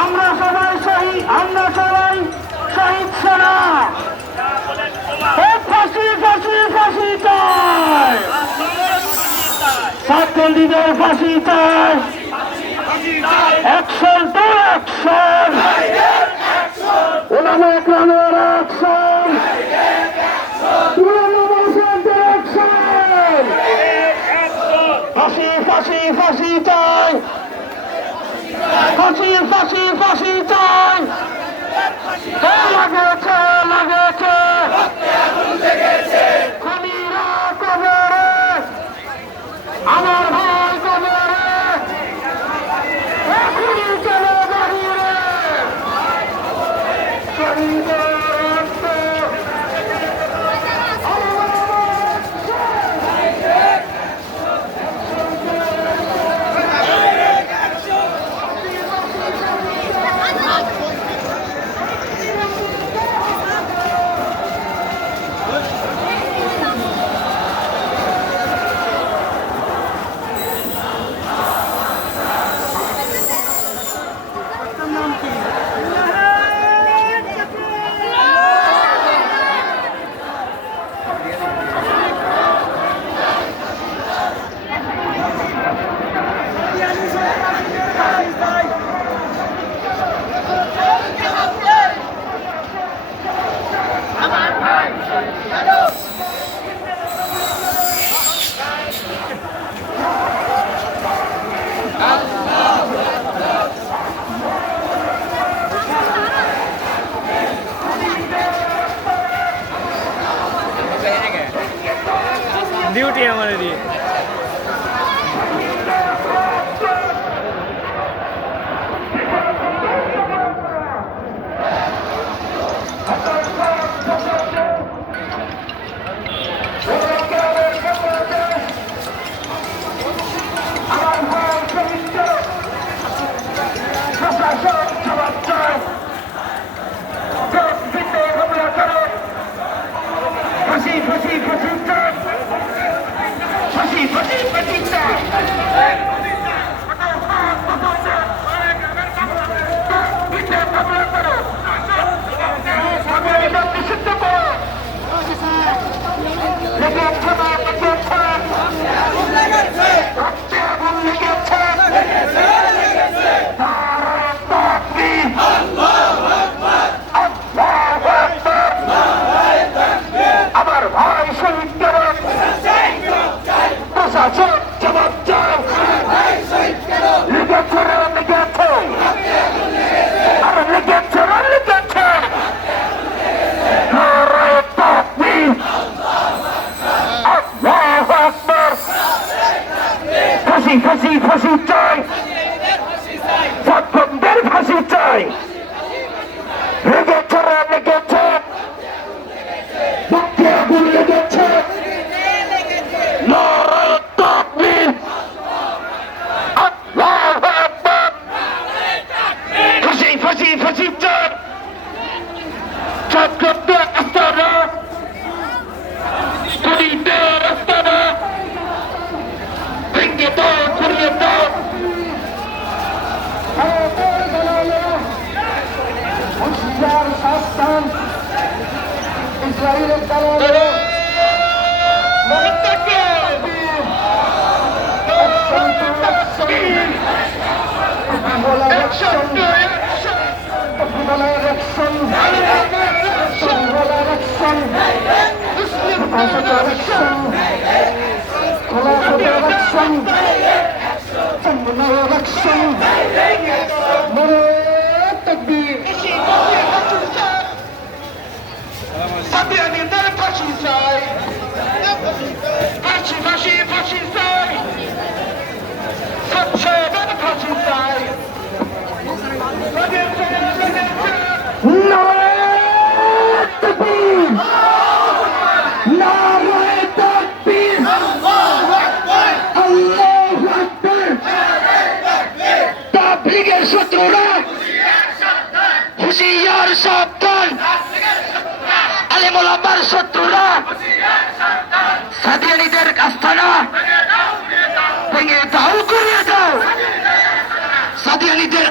আমরা সবাই শহীদ, আমরা সবাই শহীদ সেনা। ফাঁসি ফাঁসি ফাঁসি চাই, ছাত্রলীগের ফাঁসি চাই। অ্যাকশন টু অ্যাকশন, ওলামা ইকরামের অ্যাকশন, ফাঁসি ফাঁসি ফাঁসি চাই, ফাঁসি ফাঁসি ফাঁসি চাই। লাগেছে লাগেছে, খুনিরা কবরে, আমার ভাই কবরে, খুনি চলে বাহিরে, শহীদের রক্ত ডিউটি আমার দিয়ে ফাঁসি ফাঁসি ফাঁসি চাই, ফাঁসি ফাঁসি ফাঁসি চাই। নিষিদ্ধ করো, লেগেছে না লেগেছে, রক্তে আগুন লেগেছে, আমার ভাই শহীদ করেন, প্রশাসন জবাব চাই। লেগেছে রে লেগেছে, আর লেগেছে রে লেগেছে, নারায়ে তাকবীর, আল্লাহু আকবার। ফাঁসি ফাঁসি ফাঁসি চাই, ছাত্রদের ফাঁসি চাই। লেগেছে রে লেগেছে, রক্তে আগুন লেগেছে, নারায়ে তাকবীর, আল্লাহু আকবার। ফাঁসি ফাঁসি ফাঁসি চাই, ছাত্রদের আস্তানা, খুনিদের আস্তানা ভেঙে দাও, ঘুরিয়ে দাও। হুঁশিয়ার সাবধান, ইসরায়েলের দালাল ফাঁসি চাই, ফাঁসি ফাঁসি ফাঁসি চাই, সচ্ছেদের ফাঁসি চাই। নারায়ে তাকবীর, নারায়ে তাকবীর, আল্লাহু আকবার, আল্লাহু আকবার। তাবলীগের শত্রুরা হুঁশিয়ার সাবধান, আলেম ওলামার শত্রুরা সাদিয়ানীদের আস্তানা ভেঙে দাও, গুড়িয়ে দাও। সাদিয়ানীদের